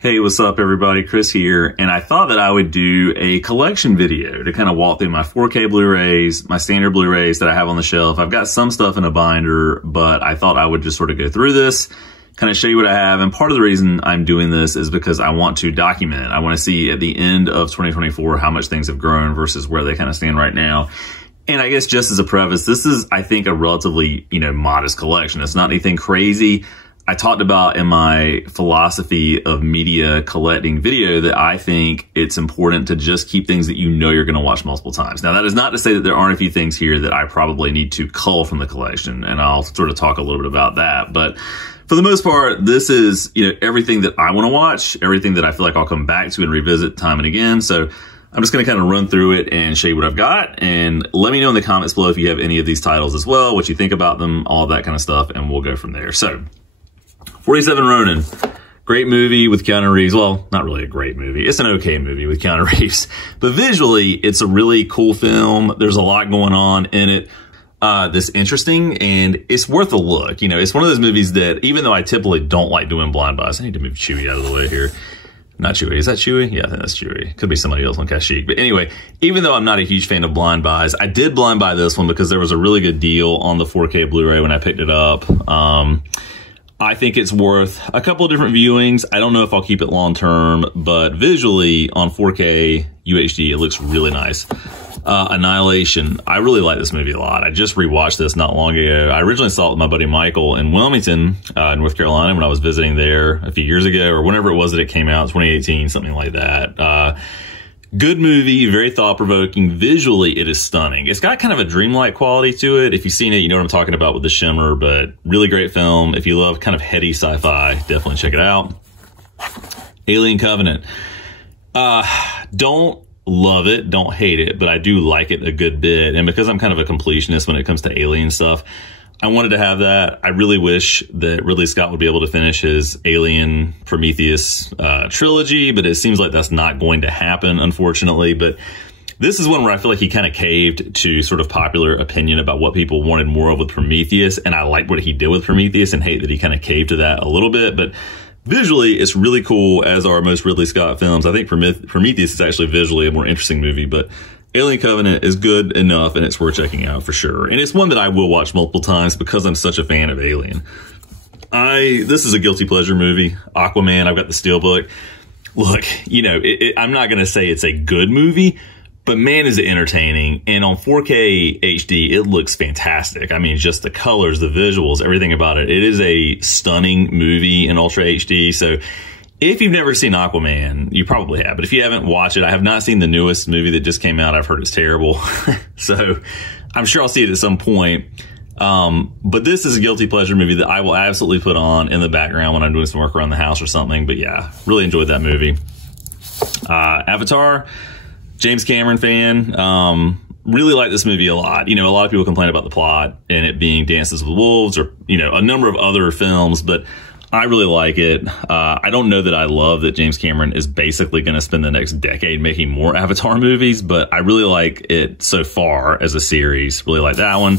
Hey, what's up everybody? Chris here, and I thought that I would do a collection video to kind of walk through my 4K Blu-rays, my standard Blu-rays that I have on the shelf. I've got some stuff in a binder, but I thought I would just sort of go through this, kind of show you what I have. And part of the reason I'm doing this is because I want to document. I want to see at the end of 2024 how much things have grown versus where they kind of stand right now. And I guess just as a preface, this is, I think, a relatively, modest collection. It's not anything crazy. I talked about in my philosophy of media collecting video that I think it's important to just keep things that you know you're going to watch multiple times. Now, that is not to say that there aren't a few things here that I probably need to cull from the collection, and I'll sort of talk a little bit about that. But for the most part, this is, everything that I want to watch, everything that I feel like I'll come back to and revisit time and again. So I'm just going to kind of run through it and show you what I've got. And let me know in the comments below if you have any of these titles as well, what you think about them, all that kind of stuff, and we'll go from there. So 47 Ronin, great movie with Keanu Reeves. Well, not really a great movie. It's an okay movie with Keanu Reeves. But visually, it's a really cool film. There's a lot going on in it that's interesting, and it's worth a look. It's one of those movies that, even though I typically don't like doing blind buys, I need to move Chewie out of the way here. Not Chewie. Is that Chewie? Yeah, I think that's Chewie. Could be somebody else on Kashyyyk. But anyway, even though I'm not a huge fan of blind buys, I did blind buy this one because there was a really good deal on the 4K Blu-ray when I picked it up. I think it's worth a couple of different viewings. I don't know if I'll keep it long term, but visually on 4K UHD, it looks really nice. Annihilation. I really like this movie a lot. I just rewatched this not long ago. I originally saw it with my buddy Michael in Wilmington, North Carolina, when I was visiting there a few years ago, or whenever it was that it came out, 2018, something like that. Good movie, very thought-provoking. Visually, it is stunning. It's got kind of a dreamlike quality to it. If you've seen it, you know what I'm talking about with the shimmer, but really great film. If you love kind of heady sci-fi, definitely check it out. Alien Covenant. Don't love it, don't hate it, but I do like it a good bit. And because I'm kind of a completionist when it comes to alien stuff, I wanted to have that. I really wish that Ridley Scott would be able to finish his Alien Prometheus trilogy, but it seems like that's not going to happen, unfortunately. But this is one where I feel like he kind of caved to sort of popular opinion about what people wanted more of with Prometheus, and I like what he did with Prometheus and hate that he kind of caved to that a little bit. But visually, it's really cool, as are most Ridley Scott films. I think Prometheus is actually visually a more interesting movie, but Alien Covenant is good enough, and it's worth checking out for sure. And it's one that I will watch multiple times because I'm such a fan of Alien. This is a guilty pleasure movie. Aquaman, I've got the Steelbook. Look, I'm not going to say it's a good movie, but man, is it entertaining. And on 4K HD, it looks fantastic. I mean, just the colors, the visuals, everything about it. It is a stunning movie in Ultra HD. So if you've never seen Aquaman, you probably have. But if you haven't, watched it. I have not seen the newest movie that just came out. I've heard it's terrible. So I'm sure I'll see it at some point. But this is a guilty pleasure movie that I will absolutely put on in the background when I'm doing some work around the house or something. But yeah, really enjoyed that movie. Avatar. James Cameron fan, really like this movie a lot. A lot of people complain about the plot and it being Dances with Wolves or, a number of other films, but I really like it. I don't know that I love that James Cameron is basically going to spend the next decade making more Avatar movies, but I really like it so far as a series. Really like that one.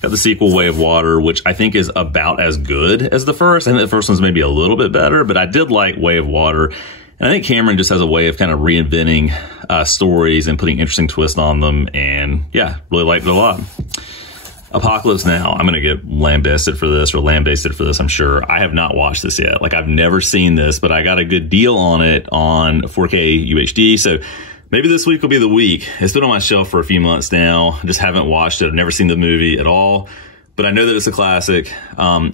Got the sequel, Way of Water, which I think is about as good as the first. I think the first one's maybe a little bit better, but I did like Way of Water. And I think Cameron just has a way of kind of reinventing stories and putting interesting twists on them. And yeah, really liked it a lot. Apocalypse Now. I'm going to get lambasted for this, I'm sure. I have not watched this yet. Like, I've never seen this, but I got a good deal on it on 4K UHD. So maybe this week will be the week. It's been on my shelf for a few months now. I just haven't watched it. I've never seen the movie at all. But I know that it's a classic.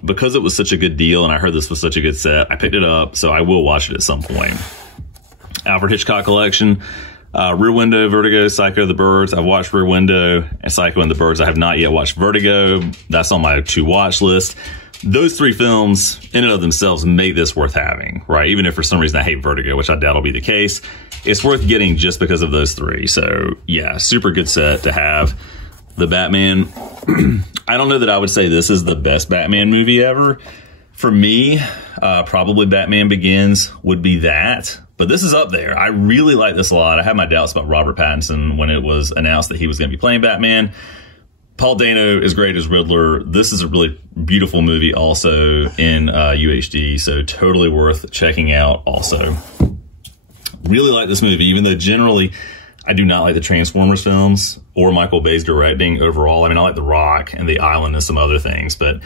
Because it was such a good deal and I heard this was such a good set, I picked it up, so I will watch it at some point. Alfred Hitchcock collection. Rear Window, Vertigo, Psycho, The Birds. I've watched Rear Window and Psycho and The Birds. I have not yet watched Vertigo. That's on my to-watch list. Those three films, in and of themselves, make this worth having, right? Even if for some reason I hate Vertigo, which I doubt will be the case, it's worth getting just because of those three. So yeah, super good set to have. The Batman. I don't know that I would say this is the best Batman movie ever. For me, probably Batman Begins would be that. But this is up there. I really like this a lot. I had my doubts about Robert Pattinson when it was announced that he was going to be playing Batman. Paul Dano is great as Riddler. This is a really beautiful movie also in UHD, so totally worth checking out also. Really like this movie, even though generally I do not like the Transformers films or Michael Bay's directing overall. I mean, I like The Rock and The Island and some other things, but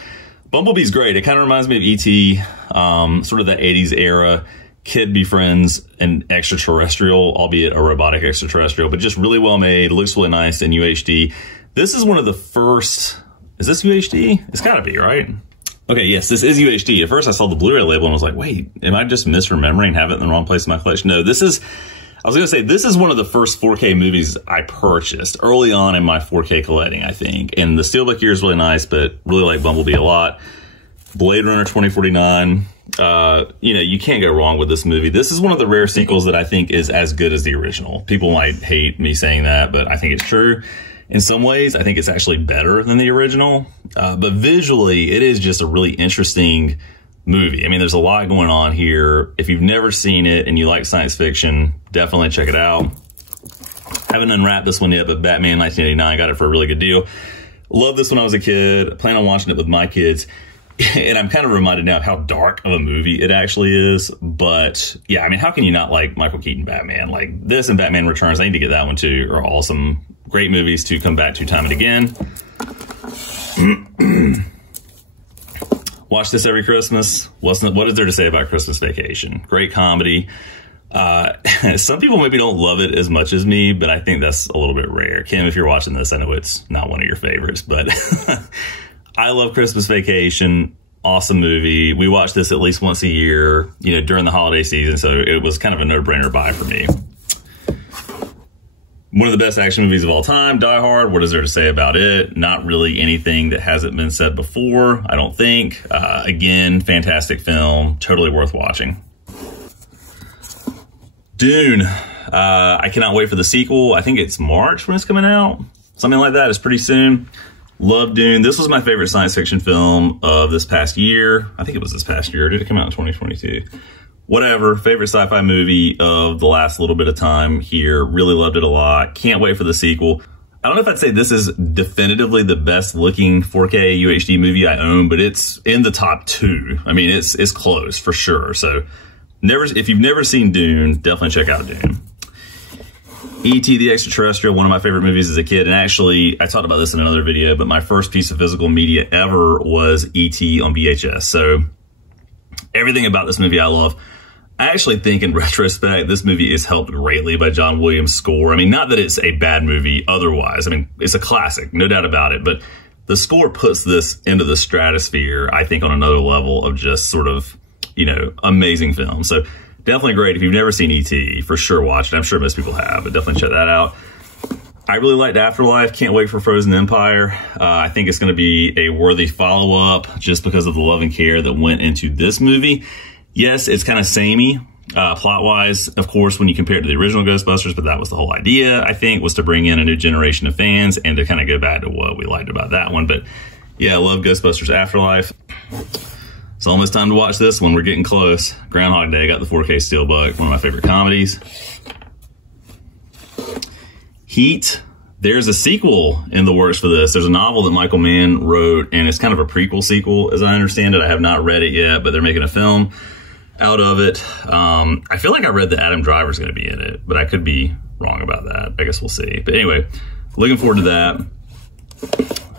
Bumblebee's great. It kind of reminds me of E.T., sort of that 80s era. Kid befriends an extraterrestrial, albeit a robotic extraterrestrial, but just really well made. Looks really nice in UHD. This is one of the first, is this UHD? It's gotta be, right? Okay, yes, this is UHD. At first I saw the Blu-ray label and was like, wait, am I just misremembering and have it in the wrong place in my collection? No, this is, I was gonna say, this is one of the first 4K movies I purchased early on in my 4K collecting, I think. And the Steelbook here is really nice, but really like Bumblebee a lot. Blade Runner 2049. You know, you can't go wrong with this movie. This is one of the rare sequels that I think is as good as the original. People might hate me saying that, but I think it's true. In some ways, I think it's actually better than the original. But visually, it is just a really interesting movie. I mean, there's a lot going on here. If you've never seen it and you like science fiction, definitely check it out. Haven't unwrapped this one yet, but Batman 1989 got it for a really good deal. Loved this when I was a kid. Plan on watching it with my kids. And I'm kind of reminded now of how dark of a movie it actually is. But yeah, I mean, how can you not like Michael Keaton Batman? Like this and Batman Returns, I need to get that one too, are awesome. Great movies to come back to time and again. Watch this every Christmas. What is there to say about Christmas Vacation? Great comedy. Some people maybe don't love it as much as me, but I think that's a little bit rare. Kim, if you're watching this, I know it's not one of your favorites, but I love Christmas Vacation. Awesome movie. We watch this at least once a year, you know, during the holiday season, so it was kind of a no-brainer buy for me. One of the best action movies of all time, Die Hard. What is there to say about it? Not really anything that hasn't been said before, I don't think. Again, fantastic film. Totally worth watching. Dune. I cannot wait for the sequel. I think it's March when it's coming out. Something like that. It's pretty soon. Love Dune. This was my favorite science fiction film of this past year. I think it was this past year. Did it come out in 2022? Whatever, favorite sci-fi movie of the last little bit of time here. Really loved it a lot. Can't wait for the sequel. I don't know if I'd say this is definitively the best looking 4K UHD movie I own, but it's in the top 2. I mean, it's close for sure. So if you've never seen Dune, definitely check out Dune. E.T. the Extraterrestrial, one of my favorite movies as a kid. And actually, I talked about this in another video, but my first piece of physical media ever was E.T. on VHS. So everything about this movie I love. I actually think in retrospect, this movie is helped greatly by John Williams' score. I mean, not that it's a bad movie otherwise. I mean, it's a classic, no doubt about it. But the score puts this into the stratosphere, I think, on another level of just sort of, you know, amazing film. So definitely great. If you've never seen E.T., for sure watch it. I'm sure most people have, but definitely check that out. I really liked Afterlife. Can't wait for Frozen Empire. I think it's going to be a worthy follow-up just because of the love and care that went into this movie. Yes, it's kind of samey plot-wise, of course, when you compare it to the original Ghostbusters, but that was the whole idea, I think, was to bring in a new generation of fans and to kind of go back to what we liked about that one. But yeah, I love Ghostbusters Afterlife. It's almost time to watch this one. We're getting close. Groundhog Day, got the 4K Steelbook, one of my favorite comedies. Heat. There's a sequel in the works for this. There's a novel that Michael Mann wrote, and it's kind of a prequel sequel, as I understand it. I have not read it yet, but they're making a film out of it. I feel like I read that Adam Driver's going to be in it, but I could be wrong about that. I guess we'll see. But anyway, looking forward to that.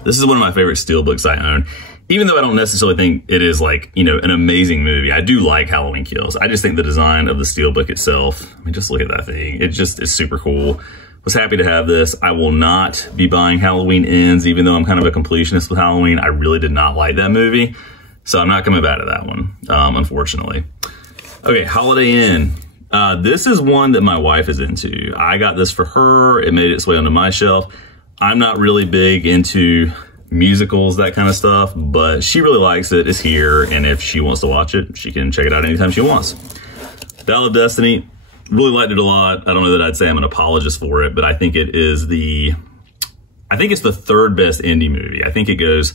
This is one of my favorite Steelbooks I own. Even though I don't necessarily think it is like, you know, an amazing movie, I do like Halloween Kills. I just think the design of the Steelbook itself, I mean, just look at that thing. It just is super cool. Was happy to have this. I will not be buying Halloween Ends, even though I'm kind of a completionist with Halloween. I really did not like that movie, so I'm not coming back to that one, unfortunately. Okay, Holiday Inn. This is one that my wife is into. I got this for her. It made its way onto my shelf. I'm not really big into musicals, that kind of stuff, but she really likes it. It's here, and if she wants to watch it, she can check it out anytime she wants. Dial of Destiny. Really liked it a lot. I don't know that I'd say I'm an apologist for it, but I think it is I think it's the third best indie movie. I think it goes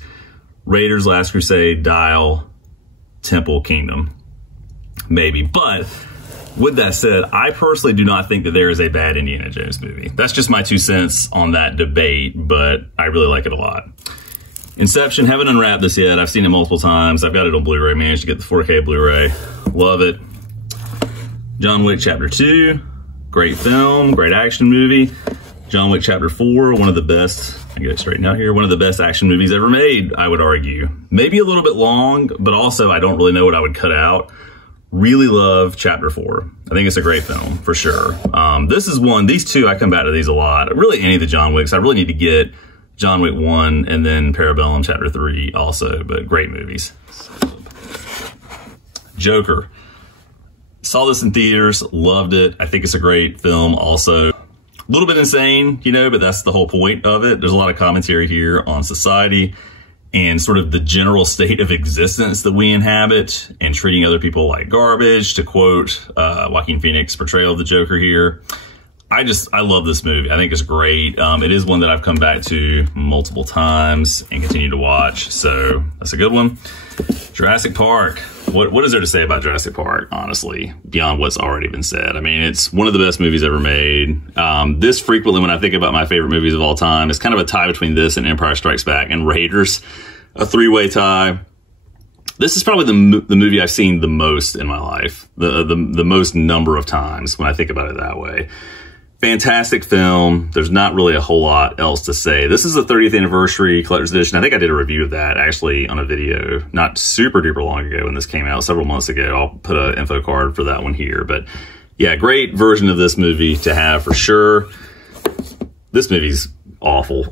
Raiders, Last Crusade, Dial, Temple, Kingdom, maybe. But With that said, I personally do not think that there is a bad Indiana Jones movie. That's just my 2 cents on that debate, but I really like it a lot. Inception, haven't unwrapped this yet. I've seen it multiple times. I've got it on Blu-ray, managed to get the 4K Blu-ray. Love it. John Wick Chapter 2, great film, great action movie. John Wick Chapter 4, one of the best, I get it straightened out here, one of the best action movies ever made, I would argue. Maybe a little bit long, but also I don't really know what I would cut out. Really love Chapter 4. I think it's a great film, for sure. This is one, these two, I come back to these a lot. Really, any of the John Wicks. I really need to get John Wick 1 and then Parabellum Chapter 3 also, but great movies. Joker. Saw this in theaters, loved it. I think it's a great film also. A little bit insane, you know, but that's the whole point of it. There's a lot of commentary here on society and sort of the general state of existence that we inhabit and treating other people like garbage, to quote Joaquin Phoenix's portrayal of the Joker here. I love this movie. I think it's great. It is one that I've come back to multiple times and continue to watch, so that's a good one. Jurassic Park. What is there to say about Jurassic Park, honestly, beyond what's already been said? I mean, it's one of the best movies ever made. This frequently, when I think about my favorite movies of all time, it's kind of a tie between this and Empire Strikes Back and Raiders, a three-way tie. This is probably the movie I've seen the most in my life, the most number of times when I think about it that way. Fantastic film. There's not really a whole lot else to say. This is the 30th anniversary collector's edition. I think I did a review of that actually on a video not super duper long ago when this came out, several months ago. I'll put an info card for that one here. But yeah, great version of this movie to have for sure. This movie's awful.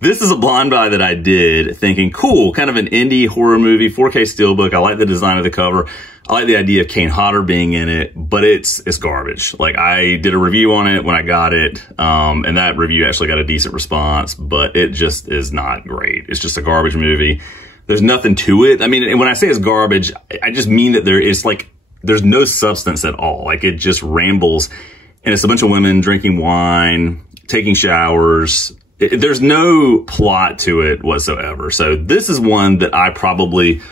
This is a blind buy that I did thinking, cool, kind of an indie horror movie, 4K steelbook. I like the design of the cover. I like the idea of Kane Hodder being in it, but it's garbage. Like, I did a review on it when I got it, and that review actually got a decent response, but it just is not great. It's just a garbage movie. There's nothing to it. I mean, when I say it's garbage, I just mean that there's no substance at all. Like, it just rambles, and it's a bunch of women drinking wine, taking showers. There's no plot to it whatsoever. So this is one that I probably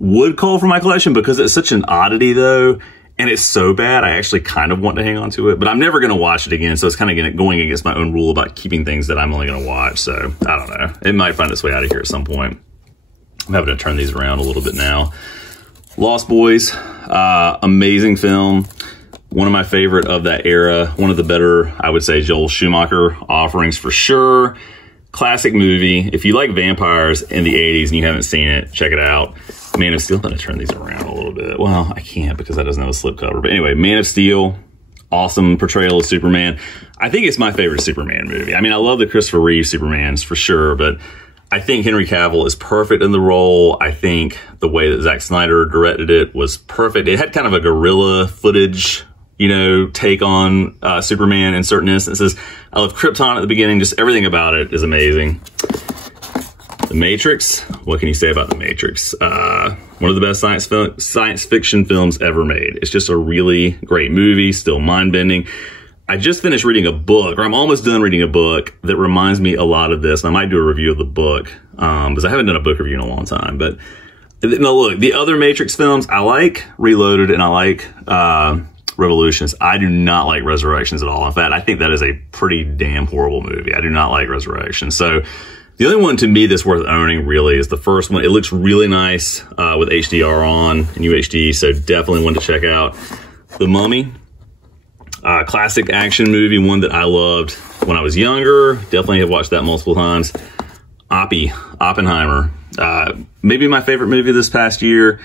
would call for my collection because it's such an oddity though, and it's so bad I actually kind of want to hang on to it, but I'm never going to watch it again, so it's kind of going against my own rule about keeping things that I'm only going to watch. So I don't know, it might find its way out of here at some point. I'm having to turn these around a little bit now. Lost Boys, amazing film. One of my favorite of that era, one of the better, I would say, Joel Schumacher offerings for sure. Classic movie. If you like vampires in the 80s and you haven't seen it, check it out. Man of Steel. I'm going to turn these around a little bit. Well, I can't because that doesn't have a slipcover. But anyway, Man of Steel, awesome portrayal of Superman. I think it's my favorite Superman movie. I mean, I love the Christopher Reeve Supermans for sure, but I think Henry Cavill is perfect in the role. I think the way that Zack Snyder directed it was perfect. It had kind of a guerrilla footage, you know, take on Superman in certain instances. I love Krypton at the beginning. Just everything about it is amazing. The Matrix. What can you say about The Matrix? One of the best science fiction films ever made. It's just a really great movie, still mind-bending. I just finished reading a book, or I'm almost done reading a book that reminds me a lot of this. And I might do a review of the book because I haven't done a book review in a long time. But no, look, the other Matrix films, I like Reloaded and I like Revolutions. I do not like Resurrections at all. In fact, I think that is a pretty damn horrible movie. I do not like Resurrections. So the only one to me that's worth owning really is the first one. It looks really nice with HDR on and UHD, so definitely one to check out. The Mummy, classic action movie, one that I loved when I was younger. Definitely have watched that multiple times. Oppenheimer, maybe my favorite movie this past year.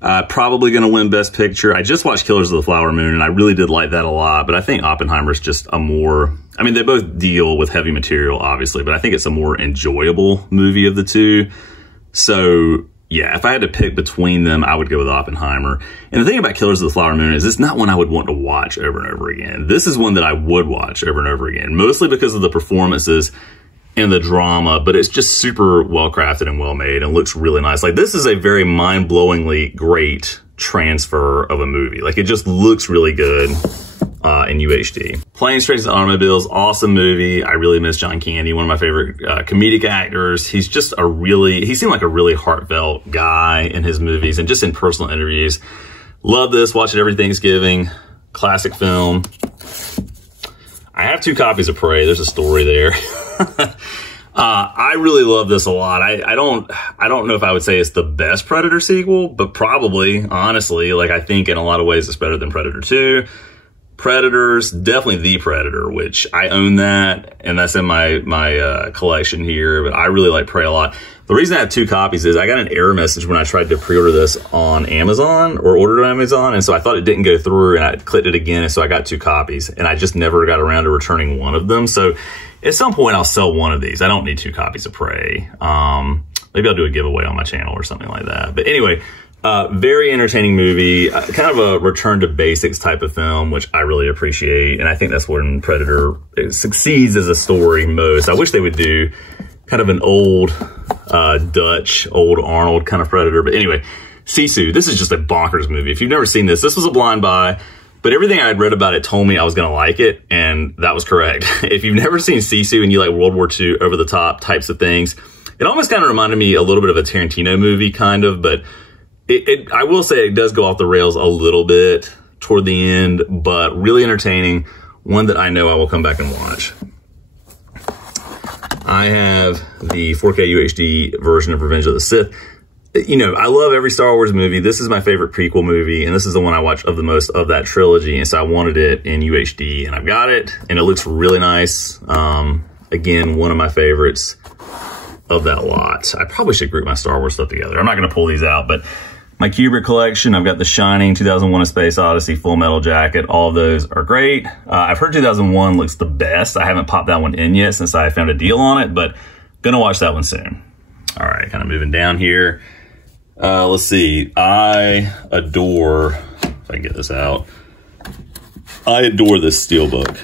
Probably going to win Best Picture. I just watched Killers of the Flower Moon, and I really did like that a lot, but I think Oppenheimer's just a more, I mean, they both deal with heavy material, obviously, but I think it's a more enjoyable movie of the two. So, yeah, if I had to pick between them, I would go with Oppenheimer. And the thing about Killers of the Flower Moon is it's not one I would want to watch over and over again. This is one that I would watch over and over again, mostly because of the performances and the drama, but it's just super well crafted and well made and looks really nice. Like, this is a very mind-blowingly great transfer of a movie. Like, it just looks really good in UHD. Planes, Trains, and Automobiles, awesome movie. I really miss John Candy, one of my favorite comedic actors. He's just he seemed like a really heartfelt guy in his movies and just in personal interviews. Love this. Watch it every Thanksgiving. Classic film. I have 2 copies of Prey. There's a story there. I really love this a lot. I don't know if I would say it's the best Predator sequel, but probably, honestly, like I think in a lot of ways it's better than Predator 2. Predators, definitely the Predator, which I own that, and that's in my collection here, but I really like Prey a lot. The reason I have 2 copies is I got an error message when I tried to pre-order this on Amazon, or ordered on Amazon, and so I thought it didn't go through, and I clicked it again, and so I got 2 copies, and I just never got around to returning one of them. So at some point I'll sell one of these. I don't need 2 copies of Prey. Maybe I'll do a giveaway on my channel or something like that. But anyway, very entertaining movie, kind of a return to basics type of film, which I really appreciate. And I think that's when Predator succeeds as a story most. I wish they would do kind of an old Dutch, old Arnold kind of Predator. But anyway, Sisu, this is just a bonkers movie. If you've never seen this was a blind buy. But everything I had read about it told me I was going to like it, and that was correct. If you've never seen Sisu and you like World War II over-the-top types of things, it almost kind of reminded me a little bit of a Tarantino movie, kind of, but I will say it does go off the rails a little bit toward the end, but really entertaining, one that I know I will come back and watch. I have the 4K UHD version of Revenge of the Sith. You know, I love every Star Wars movie. This is my favorite prequel movie, and this is the one I watch of the most of that trilogy, and so I wanted it in UHD, and I've got it, and it looks really nice. Again, one of my favorites of that lot. I probably should group my Star Wars stuff together. I'm not going to pull these out, but my Kubrick collection, I've got The Shining, 2001: A Space Odyssey, Full Metal Jacket. All of those are great. I've heard 2001 looks the best. I haven't popped that one in yet since I found a deal on it, but gonna watch that one soon. All right, kind of moving down here. Let's see. I adore, if I can get this out, I adore this steelbook.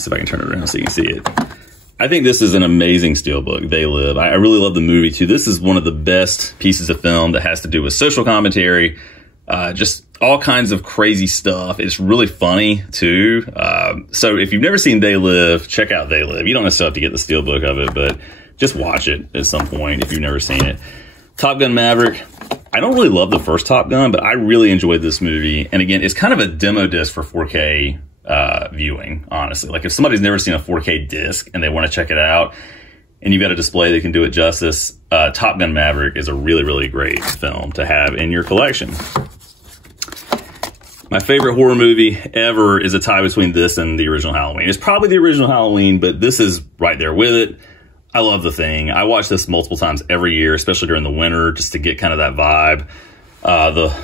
See if I can turn it around so you can see it. I think this is an amazing steelbook, They Live. I really love the movie too. This is one of the best pieces of film that has to do with social commentary, just all kinds of crazy stuff. It's really funny too. So if you've never seen They Live, check out They Live. You don't necessarily have to get the steelbook of it, but just watch it at some point if you've never seen it. Top Gun Maverick. I don't really love the first Top Gun, but I really enjoyed this movie. And again, it's kind of a demo disc for 4K viewing, honestly. Like if somebody's never seen a 4K disc and they want to check it out and you've got a display that can do it justice, Top Gun Maverick is a really, really great film to have in your collection. My favorite horror movie ever is a tie between this and the original Halloween. It's probably the original Halloween, but this is right there with it. I love The Thing. I watch this multiple times every year, especially during the winter, just to get kind of that vibe. The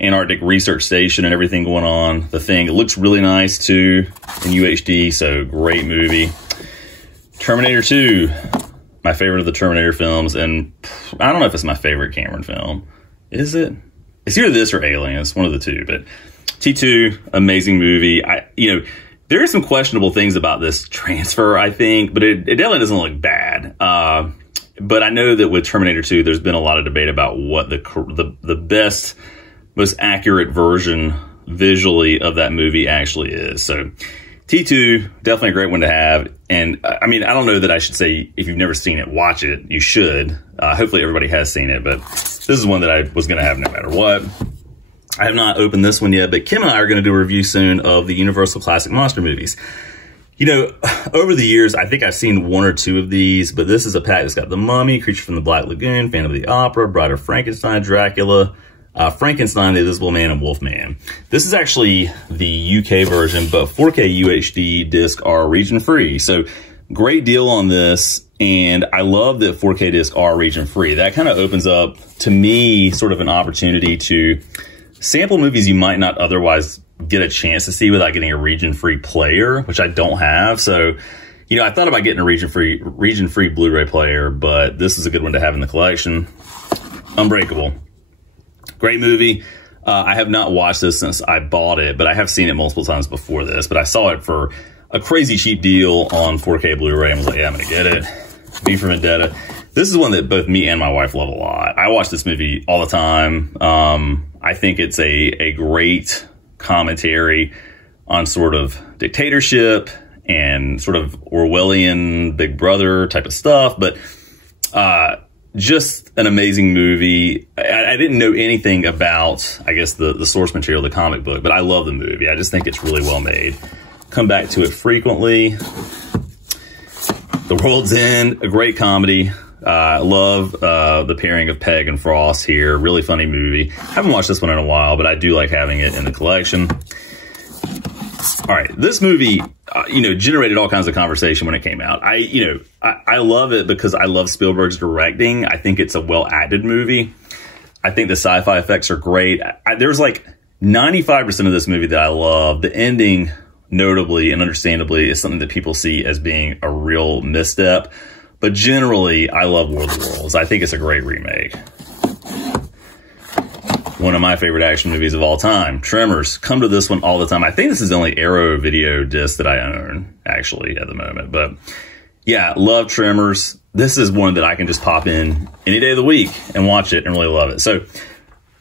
Antarctic research station and everything going on. The Thing, it looks really nice too in UHD, so great movie. Terminator 2, my favorite of the Terminator films, and I don't know if it's my favorite Cameron film. Is it? It's either this or Aliens, one of the two, but T2, amazing movie. There are some questionable things about this transfer, I think, but it definitely doesn't look bad. But I know that with Terminator 2, there's been a lot of debate about what the best, most accurate version visually of that movie actually is. So T2, definitely a great one to have. And I mean, I don't know that I should say if you've never seen it, watch it. You should. Hopefully everybody has seen it, but this is one that I was going to have no matter what. I have not opened this one yet, but Kim and I are going to do a review soon of the Universal Classic Monster movies. You know, over the years, I think I've seen 1 or 2 of these, but this is a pack that's got The Mummy, Creature from the Black Lagoon, Phantom of the Opera, Bride of Frankenstein, Dracula, Frankenstein, The Invisible Man, and Wolfman. This is actually the UK version, but 4K UHD discs are region free. So great deal on this. And I love that 4K discs are region free. That kind of opens up, to me, sort of an opportunity to sample movies you might not otherwise get a chance to see without getting a region-free player, which I don't have. So, you know, I thought about getting a region-free Blu-ray player, but this is a good one to have in the collection. Unbreakable. Great movie. I have not watched this since I bought it, but I have seen it multiple times before this, but I saw it for a crazy cheap deal on 4K Blu-ray and was like, yeah, I'm going to get it. V for Vendetta. This is one that both me and my wife love a lot. I watch this movie all the time. I think it's a great commentary on sort of dictatorship and sort of Orwellian Big Brother type of stuff, but just an amazing movie. I didn't know anything about, I guess, the source material, the comic book, but I love the movie. I just think it's really well made. Come back to it frequently. The World's End, a great comedy. I love the pairing of Peg and Frost here. Really funny movie. Haven't watched this one in a while, but I do like having it in the collection. All right, this movie, generated all kinds of conversation when it came out. I love it because I love Spielberg's directing. I think it's a well-acted movie. I think the sci-fi effects are great. There's like 95% of this movie that I love. The ending, notably and understandably, is something that people see as being a real misstep. But generally, I love War of the Worlds. I think it's a great remake. One of my favorite action movies of all time, Tremors. Come to this one all the time. I think this is the only Arrow video disc that I own, actually, at the moment. But yeah, love Tremors. This is one that I can just pop in any day of the week and watch it and really love it. So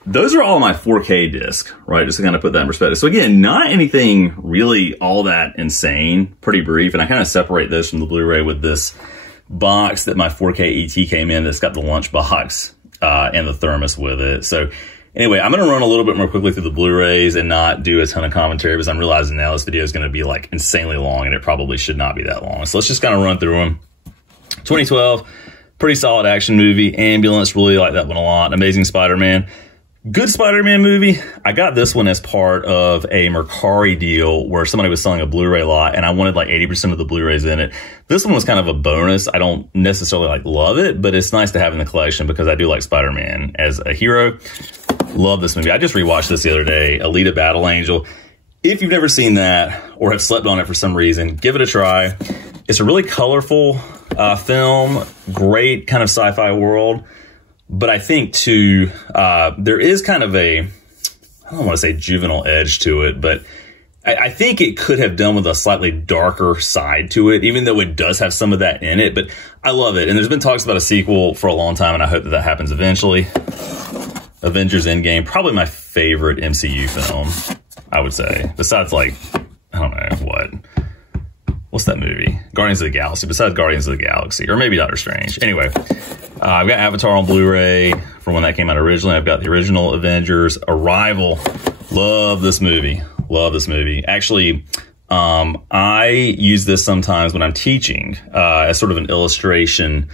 those are all my 4K discs, right? Just to kind of put that in perspective. So again, not anything really all that insane, pretty brief. And I kind of separate those from the Blu-ray with this box that my 4K ET came in that's got the lunch box and the thermos with it. So anyway, I'm going to run a little bit more quickly through the Blu-rays and not do a ton of commentary because I'm realizing now this video is going to be like insanely long and it probably should not be that long. So let's just kind of run through them. 2012, pretty solid action movie. Ambulance, really like that one a lot. Amazing Spider-Man. Good Spider-Man movie. I got this one as part of a Mercari deal where somebody was selling a Blu-ray lot and I wanted like 80% of the Blu-rays in it. This one was kind of a bonus. I don't necessarily like love it, but it's nice to have in the collection because I do like Spider-Man as a hero. Love this movie. I just rewatched this the other day, Alita Battle Angel. If you've never seen that or have slept on it for some reason, give it a try. It's a really colorful film, great kind of sci-fi world. But I think, too, there is kind of a, I don't want to say juvenile edge to it, but I think it could have done with a slightly darker side to it, even though it does have some of that in it. But I love it. And there's been talks about a sequel for a long time, and I hope that that happens eventually. Avengers Endgame, probably my favorite MCU film, I would say. Besides, like, I don't know, what? What's that movie? Guardians of the Galaxy, besides Guardians of the Galaxy. Or maybe Doctor Strange. Anyway, I've got Avatar on Blu-ray from when that came out originally. I've got the original Avengers. Arrival. Love this movie. Love this movie. Actually, I use this sometimes when I'm teaching as sort of an illustration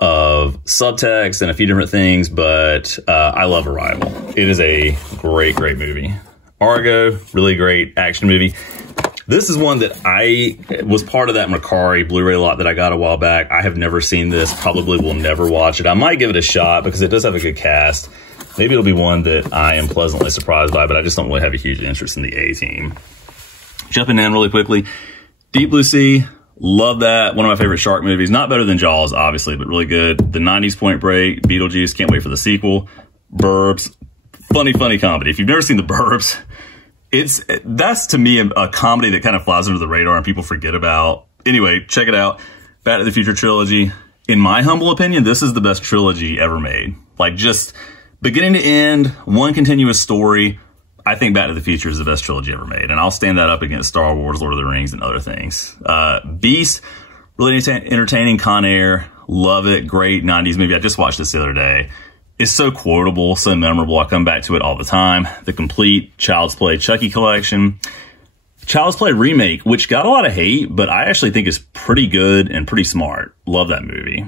of subtext and a few different things, but I love Arrival. It is a great, great movie. Argo, really great action movie. This is one that I was part of that Mercari Blu-ray lot that I got a while back. I have never seen this, probably will never watch it. I might give it a shot because it does have a good cast. Maybe it'll be one that I am pleasantly surprised by, but I just don't really have a huge interest in the A-Team. Jumping in really quickly, Deep Blue Sea, love that. One of my favorite shark movies. Not better than Jaws, obviously, but really good. The 90s Point Break, Beetlejuice, can't wait for the sequel. Burbs, funny, funny comedy. If you've never seen The Burbs, that's to me a comedy that kind of flies under the radar and people forget about. Anyway, check it out. Back to the Future trilogy. In my humble opinion, this is the best trilogy ever made. Like, just beginning to end, one continuous story. I think Back to the Future is the best trilogy ever made. And I'll stand that up against Star Wars, Lord of the Rings, and other things. Beast, really entertaining. Con Air, love it. Great 90s movie. I just watched this the other day. It's so quotable, so memorable. I come back to it all the time. The complete Child's Play Chucky collection. Child's Play remake, which got a lot of hate, but I actually think is pretty good and pretty smart. Love that movie.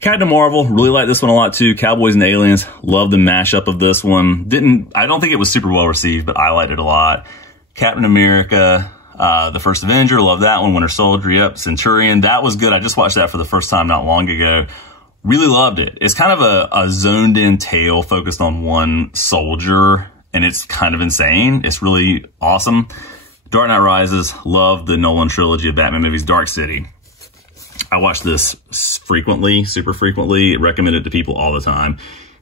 Captain Marvel, really like this one a lot too. Cowboys and Aliens, love the mashup of this one. I don't think it was super well received, but I liked it a lot. Captain America, The First Avenger, love that one. Winter Soldier, yep. Centurion, that was good. I just watched that for the first time not long ago. Really loved it. It's kind of a zoned in tale focused on one soldier, and it's kind of insane. It's really awesome. Dark Knight Rises, love the Nolan trilogy of Batman movies. Dark City, I watch this frequently, super frequently. Recommend it to people all the time.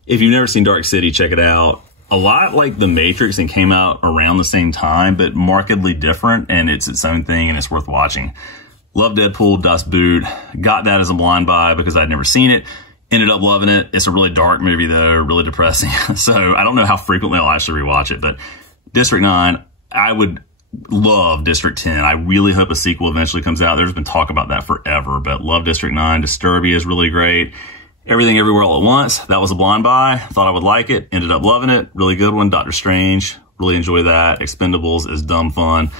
If you've never seen Dark City, check it out. A lot like The Matrix and came out around the same time, but markedly different, and it's its own thing, and it's worth watching. Love Deadpool, Das Boot. Got that as a blind buy because I'd never seen it. Ended up loving it. It's a really dark movie, though, really depressing. So I don't know how frequently I'll actually rewatch it, but District 9, I would love District 10. I really hope a sequel eventually comes out. There's been talk about that forever, but love District 9. Disturbia is really great. Everything Everywhere All at Once, that was a blind buy. Thought I would like it, ended up loving it. Really good one. Doctor Strange, really enjoy that. Expendables is dumb fun.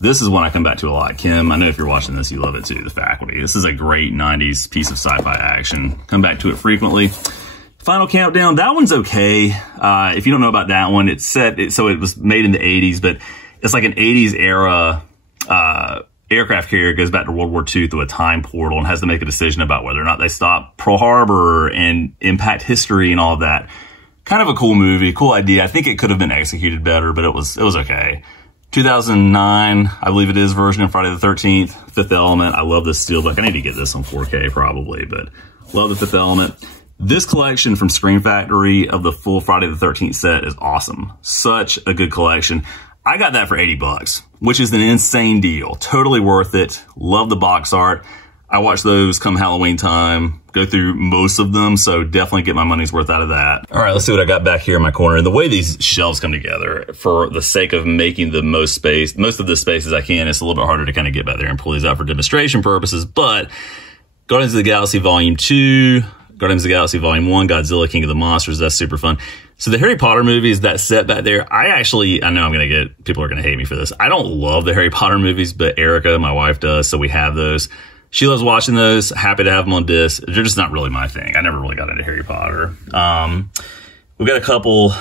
This is one I come back to a lot. Kim, I know if you're watching this, you love it too, The Faculty. This is a great 90s piece of sci-fi action. Come back to it frequently. Final Countdown, that one's okay. If you don't know about that one, so it was made in the 80s, but it's like an 80s era aircraft carrier goes back to World War II through a time portal and has to make a decision about whether or not they stop Pearl Harbor and impact history and all of that. Kind of a cool movie, cool idea. I think it could have been executed better, but it was okay. 2009, I believe it is, version of Friday the 13th, Fifth Element. I love this steelbook. I need to get this on 4K probably, but love the Fifth Element. This collection from Scream Factory of the full Friday the 13th set is awesome. Such a good collection. I got that for 80 bucks, which is an insane deal. Totally worth it. Love the box art. I watch those come Halloween time, go through most of them, so definitely get my money's worth out of that. All right, let's see what I got back here in my corner. The way these shelves come together, for the sake of making the most of the space as I can, it's a little bit harder to kind of get back there and pull these out for demonstration purposes, but Guardians of the Galaxy Volume 2, Guardians of the Galaxy Volume 1, Godzilla, King of the Monsters, that's super fun. So the Harry Potter movies, that set back there, I know people are going to hate me for this. I don't love the Harry Potter movies, but Erica, my wife, does, so we have those. She loves watching those. Happy to have them on disc. They're just not really my thing. I never really got into Harry Potter. We've got a couple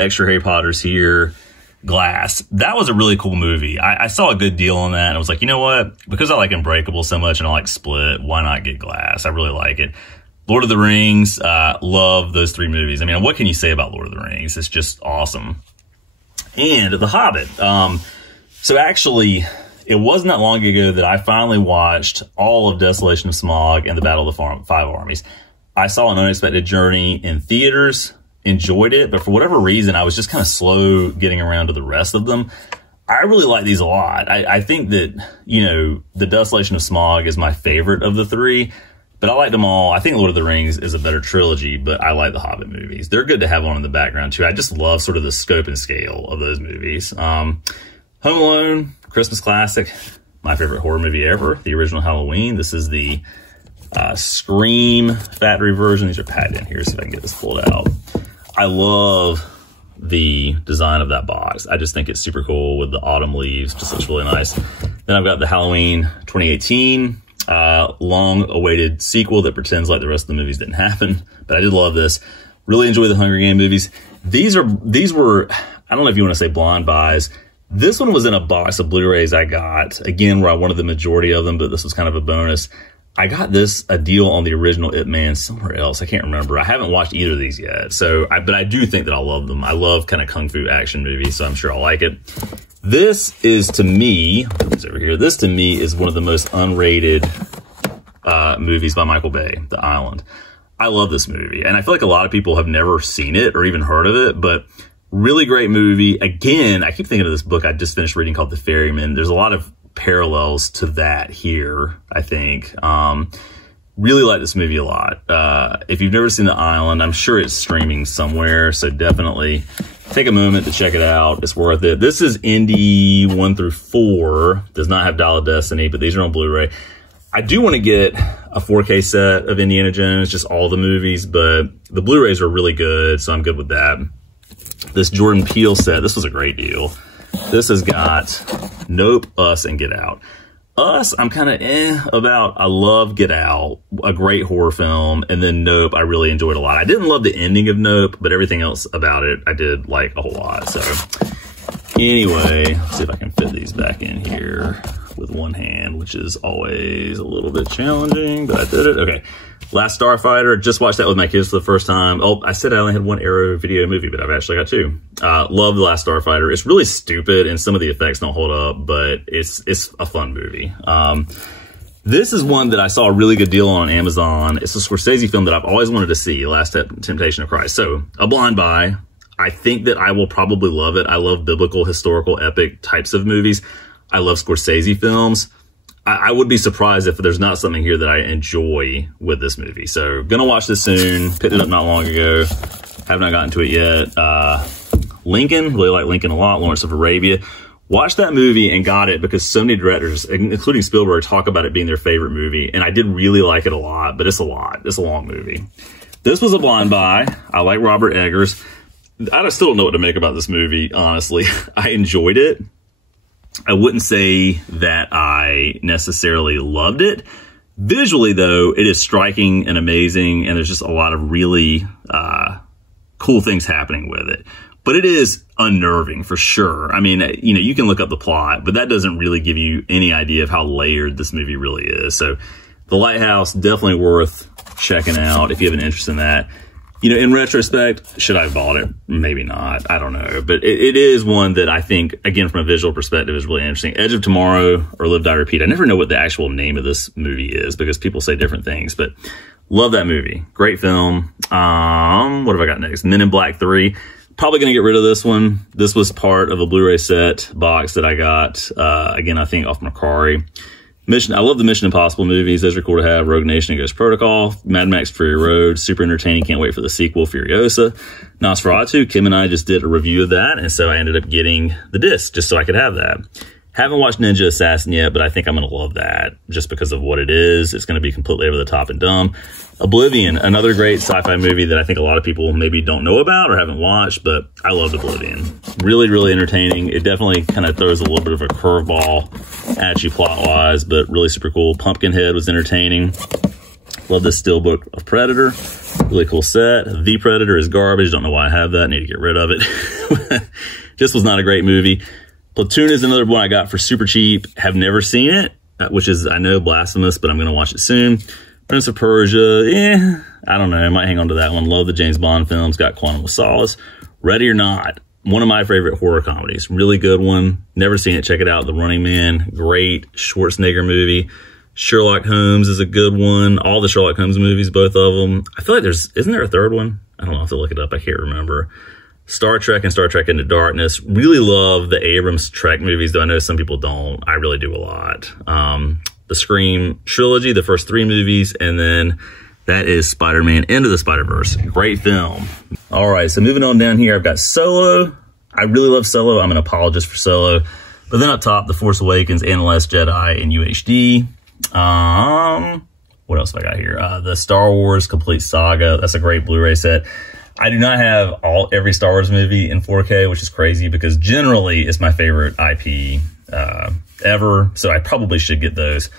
extra Harry Potters here. Glass. That was a really cool movie. I saw a good deal on that, and I was like, you know what? Because I like Unbreakable so much and I like Split, why not get Glass? I really like it. Lord of the Rings, love those three movies. I mean, what can you say about Lord of the Rings? It's just awesome. And The Hobbit. So actually, it wasn't that long ago that I finally watched all of Desolation of Smaug and The Battle of the Five Armies. I saw An Unexpected Journey in theaters, enjoyed it, but for whatever reason, I was just kind of slow getting around to the rest of them. I really like these a lot. I think that, The Desolation of Smaug is my favorite of the three, but I like them all. I think Lord of the Rings is a better trilogy, but I like the Hobbit movies. They're good to have on in the background, too. I just love sort of the scope and scale of those movies. Home Alone, Christmas classic, my favorite horror movie ever, the original Halloween. This is the Scream Factory version. These are packed in here, so if I can get this pulled out. I love the design of that box. I just think it's super cool with the autumn leaves. Just looks really nice. Then I've got the Halloween 2018 long-awaited sequel that pretends like the rest of the movies didn't happen, but I did love this. Really enjoy the Hunger Game movies. These were, I don't know if you want to say blind buys. This one was in a box of Blu-rays I got, again, where I wanted the majority of them, but this was kind of a bonus. I got a deal on the original Ip Man somewhere else. I can't remember. I haven't watched either of these yet, but I do think that I'll love them. I love kind of kung fu action movies, so I'm sure I'll like it. This is, to me, it's over here. This, to me, is one of the most unrated movies by Michael Bay, The Island. I love this movie, and I feel like a lot of people have never seen it or even heard of it, but really great movie. Again, I keep thinking of this book I just finished reading called The Ferryman. There's a lot of parallels to that here, I think. Really like this movie a lot. If you've never seen The Island, I'm sure it's streaming somewhere, so definitely take a moment to check it out. It's worth it. This is Indy 1 through 4. Does not have Dial of Destiny, but these are on Blu-ray. I do want to get a 4K set of Indiana Jones, just all the movies, but the Blu-rays are really good, so I'm good with that. This Jordan Peele set, this was a great deal. This has got Nope, Us, and Get Out. Us, I'm kind of about. I love Get Out, a great horror film, and then Nope, I really enjoyed a lot. I didn't love the ending of Nope, but everything else about it, I did like a whole lot. So anyway, let's see if I can fit these back in here with one hand, which is always a little bit challenging, but I did it. Okay. Last Starfighter, just watched that with my kids for the first time. Oh, I said I only had one Arrow video movie, but I've actually got two. Love The Last Starfighter. It's really stupid, and some of the effects don't hold up, but it's a fun movie. This is one that I saw a really good deal on Amazon. It's a Scorsese film that I've always wanted to see, Last Temptation of Christ. So, a blind buy. I think that I will probably love it. I love biblical, historical, epic types of movies. I love Scorsese films. I would be surprised if there's not something here that I enjoy with this movie. So, gonna watch this soon. Picked it up not long ago. Have not gotten to it yet. Lincoln, really like Lincoln a lot. Lawrence of Arabia. Watched that movie and got it because so many directors, including Spielberg, talk about it being their favorite movie. And I did really like it a lot, but it's a lot. It's a long movie. This was a blind buy. I like Robert Eggers. I still don't know what to make about this movie, honestly. I enjoyed it. I wouldn't say that I necessarily loved it. Visually, though, it is striking and amazing, and there's just a lot of really cool things happening with it. But it is unnerving for sure. I mean, you know, you can look up the plot, but that doesn't really give you any idea of how layered this movie really is. So The Lighthouse, definitely worth checking out if you have an interest in that. You know, in retrospect, should I have bought it? Maybe not. I don't know. But it is one that I think, again, from a visual perspective, is really interesting. Edge of Tomorrow or Live, Die, Repeat. I never know what the actual name of this movie is because people say different things. But love that movie. Great film. What have I got next? Men in Black 3. Probably going to get rid of this one. This was part of a Blu-ray set box that I got, again, I think off Macquarie. I love the Mission Impossible movies. Those are cool to have. Rogue Nation and Ghost Protocol. Mad Max Fury Road. Super entertaining. Can't wait for the sequel, Furiosa. Nosferatu. Kim and I just did a review of that, and so I ended up getting the disc just so I could have that. Haven't watched Ninja Assassin yet, but I think I'm going to love that just because of what it is. It's going to be completely over the top and dumb. Oblivion, another great sci-fi movie that I think a lot of people maybe don't know about or haven't watched, but I loved Oblivion. Really, really entertaining. It definitely kind of throws a little bit of a curveball at you plot-wise, but really super cool. Pumpkinhead was entertaining. Love this steelbook of Predator. Really cool set. The Predator is garbage. Don't know why I have that. Need to get rid of it. Just was not a great movie. Platoon is another one I got for super cheap. Have never seen it, which is, I know, blasphemous, but I'm going to watch it soon. Prince of Persia, I don't know. I might hang on to that one. Love the James Bond films. Got Quantum of Solace. Ready or Not, one of my favorite horror comedies. Really good one. Never seen it. Check it out. The Running Man, great Schwarzenegger movie. Sherlock Holmes is a good one. All the Sherlock Holmes movies, both of them. I feel like isn't there a third one? I don't know. I have to look it up. I can't remember. Star Trek and Star Trek Into Darkness. Really love the Abrams Trek movies, though I know some people don't. I really do a lot. The Scream trilogy, the first 3 movies, and then that is Spider-Man Into the Spider-Verse. Great film. All right, so moving on down here, I've got Solo. I really love Solo. I'm an apologist for Solo. But then up top, The Force Awakens and The Last Jedi in UHD. What else have I got here? The Star Wars Complete Saga. That's a great Blu-ray set. I do not have every Star Wars movie in 4K, which is crazy because generally it's my favorite IP ever, so I probably should get those.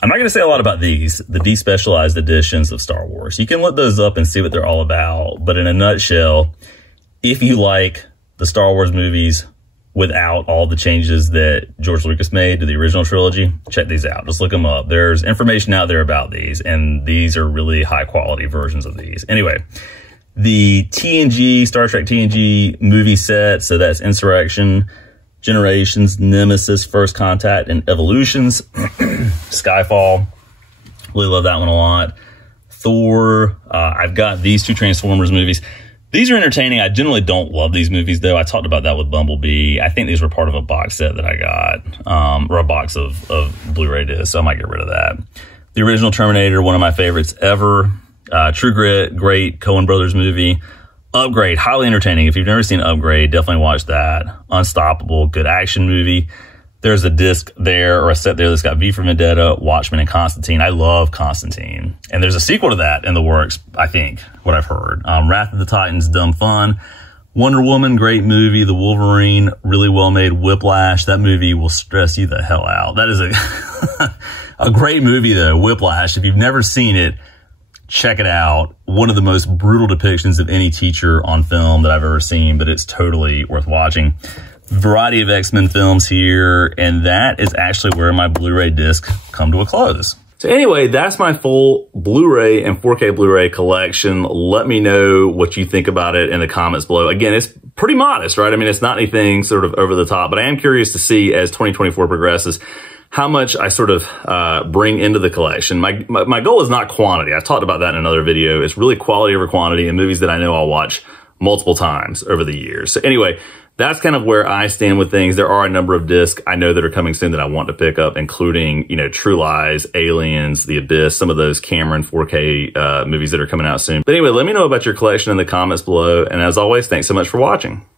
I'm not going to say a lot about these, the despecialized editions of Star Wars. You can look those up and see what they're all about, but in a nutshell, if you like the Star Wars movies without all the changes that George Lucas made to the original trilogy, check these out. Just look them up. There's information out there about these, and these are really high-quality versions of these. Anyway, the TNG, Star Trek TNG movie set, so that's Insurrection, Generations, Nemesis, First Contact, and Evolutions. Skyfall, really love that one a lot. Thor, I've got these 2 Transformers movies. These are entertaining. I generally don't love these movies, though. I talked about that with Bumblebee. I think these were part of a box set that I got, or a box of Blu-ray discs, so I might get rid of that. The original Terminator, one of my favorites ever. True Grit, great Coen Brothers movie. Upgrade, highly entertaining. If you've never seen Upgrade, definitely watch that. Unstoppable, good action movie. There's a disc there, or a set there that's got V for Vendetta, Watchmen, and Constantine. I love Constantine. And there's a sequel to that in the works, I think, what I've heard. Wrath of the Titans, dumb fun. Wonder Woman, great movie. The Wolverine, really well made. Whiplash, that movie will stress you the hell out. That is a great movie, though, Whiplash. If you've never seen it, check it out. One of the most brutal depictions of any teacher on film that I've ever seen, but it's totally worth watching. Variety of X-Men films here, and that is actually where my Blu-ray disc come to a close. So anyway, that's my full Blu-ray and 4K Blu-ray collection. Let me know what you think about it in the comments below. Again, it's pretty modest, right? I mean, it's not anything sort of over the top, but I am curious to see as 2024 progresses how much I sort of bring into the collection. My goal is not quantity. I've talked about that in another video. It's really quality over quantity and movies that I know I'll watch multiple times over the years. So anyway, that's kind of where I stand with things. There are a number of discs I know that are coming soon that I want to pick up, including, you know, True Lies, Aliens, The Abyss, some of those Cameron 4K movies that are coming out soon. But anyway, let me know about your collection in the comments below. And as always, thanks so much for watching.